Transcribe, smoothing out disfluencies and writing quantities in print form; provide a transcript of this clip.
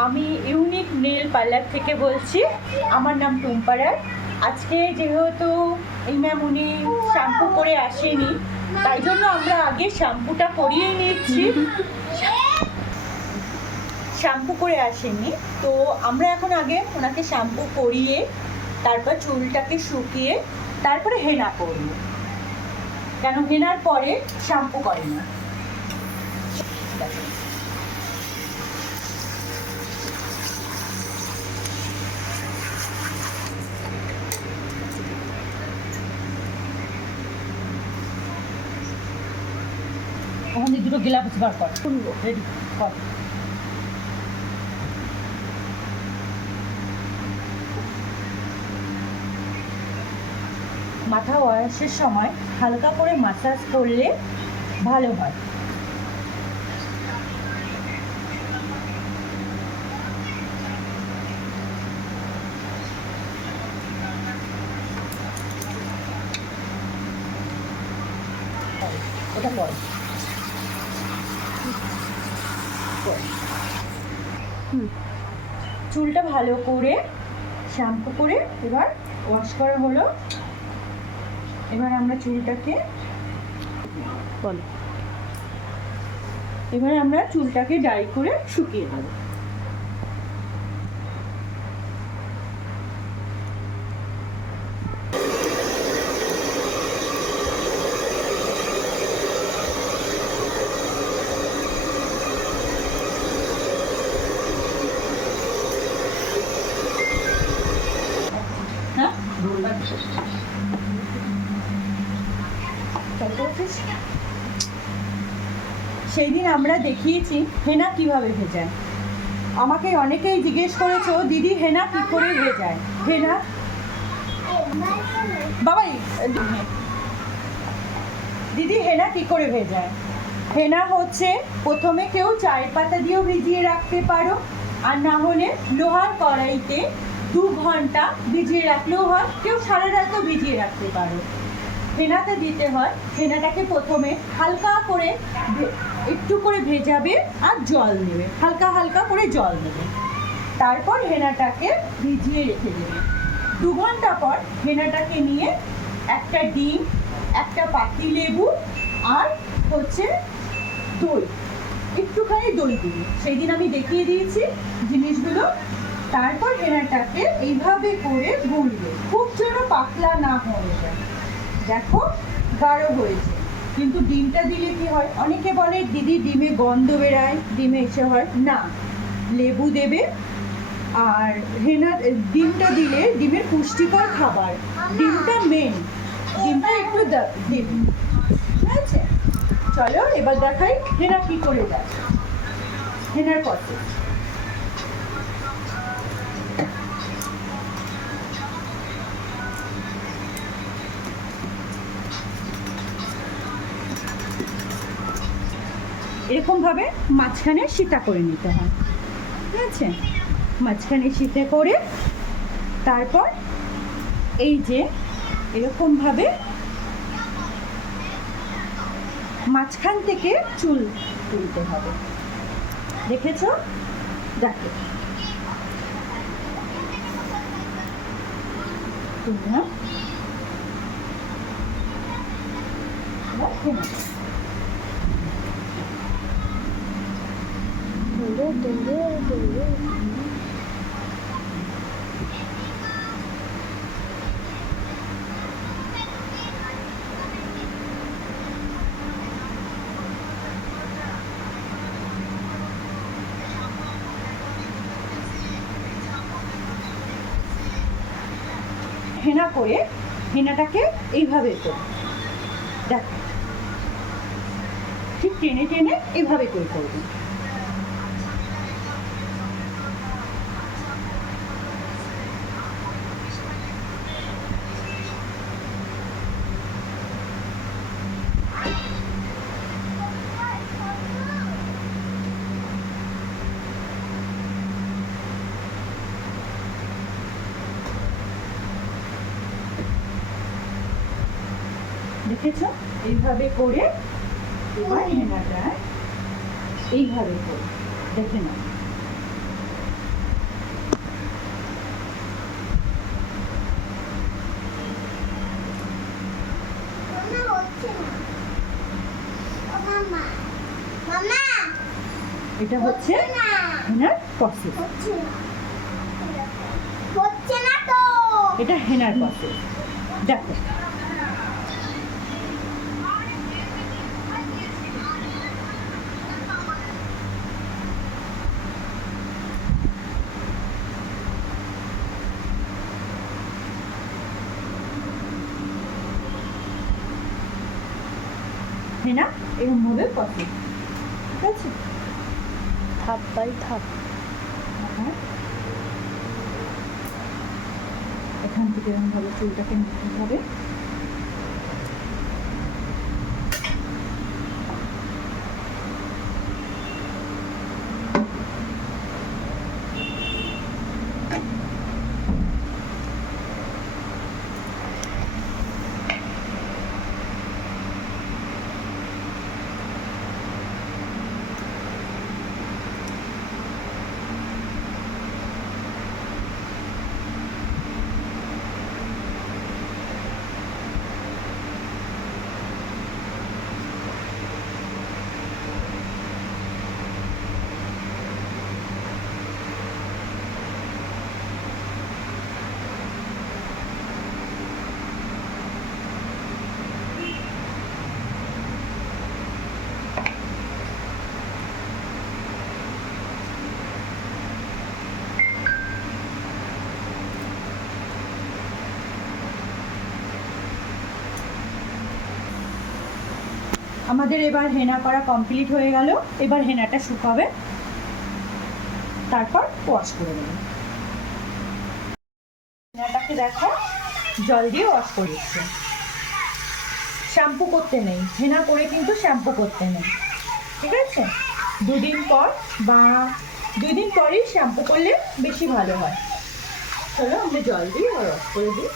আমি unique nail parlour থেকে বলছি। আমার নাম টুম্পা রায়। আজকে যেহেতু এই ম্যাম উনি শ্যাম্পু করে আসেনি, তাই জন্য আমরা আগে শ্যাম্পুটা করিয়ে নিচ্ছি। শ্যাম্পু করে আসেনি, তো আমরা এখন আগে ওনাকে শ্যাম্পু করিয়ে তারপর চুলটাকে শুকিয়ে তারপরে হেনা করব, কেন হেনার পরে শ্যাম্পু করে না। ওখানে দুটো গ্লাভস বার কর, রেডি কর। মাথা ওয়াশের সময় হালকা করে মাসাজ করলে ভালো হয়। ওটা পরে চুলটা ভালো করে শ্যাম্পু করে এবার ওয়াশ করা হলো। এবার আমরা চুলটাকে ড্রাই করে শুকিয়ে দেবো। সেই দিন আমরা দেখিয়েছি হেনা কিভাবে ভেজায়। আমাকে অনেকেই জিজ্ঞেস করেছো, দিদি হেনা কি করে ভেজায়। হেনা বাবাই দিদি হেনা কি করে ভেজায়। হেনা হচ্ছে প্রথমে কেউ চায়ের পাতা দিয়েও ভিজিয়ে রাখতে পারো, আর না হলে লোহার কড়াইতে 2 ঘন্টা ভিজিয়ে রাখলেও হয়, কেউ সারা রাতও ভিজিয়ে রাখতে পারো। হেনাতে দিতে হয়, হেনাটাকে প্রথমে হালকা করে একটু করে ভেজাবে আর জল দেবে, হালকা হালকা করে জল দেবে। তারপর হেনাটাকে ভিজিয়ে রেখে দেবে। 2 ঘন্টা পর হেনাটাকে নিয়ে একটা ডিম, একটা পাতি লেবু আর হচ্ছে দই, একটুখানি দই দিবি। সেই দিন আমি দেখিয়ে দিয়েছি জিনিসগুলো। তারপর হেনাটাকে এইভাবে করে গুলবে, খুব যেন পাতলা না হয়ে যায়। দেখো গাঢ় হয়েছে, কিন্তু ডিমটা দিলে কি হয়, অনেকে বলে দিদি ডিমে গন্ধ বেরায়, ডিমে এসে হয় না। লেবু দেবে, আর ডিমটা দিলে ডিমের পুষ্টিকর খাবার, ডিমটা মেন, ডিমটা একটু দেবে। ঠিক আছে, চলো এবার দেখাই হেনা কি করে দেয়। হেনার পথে এরকমভাবে মাঝখানে সিটা করে নিতে হয়। ঠিক আছে, মাঝখানে সিটা করে তারপর এই যে এরকমভাবে মাঝখান থেকে চুল তুলতে হবে। দেখেছো? দেখো তুললাম। হেনা করে হেনাটাকে এইভাবে করো, দেখো ঠিক টেনে টেনে এইভাবে করে করবে। দেখেছো? এইভাবে করে এবার হেনাটা এইভাবে করে দেখে নাও। এটা হচ্ছে হেনার প্রসেস। এটা হেনার প্রসেস। দেখো হেনা এরকম ভাবে প্রসেস, ঠিক আছে? ধাপ বাই ধাপ। হ্যাঁ, এখান থেকে এরকম ভাবে চুলটাকে নিতে হবে। আমাদের এবার হেনা করা কমপ্লিট হয়ে গেল। এবার হেনাটা শুকাবে, তারপর ওয়াশ করে দেবো। হেনাটাকে দেখো জল দিয়ে ওয়াশ করে দিচ্ছে। শ্যাম্পু করতে নেই, হেনা করে কিন্তু শ্যাম্পু করতে নেই, ঠিক আছে? 2 দিন পর বা 2 দিন পরেই শ্যাম্পু করলে বেশি ভালো হয়। চলো আমরা জল দিয়ে ওয়াশ করে দিই।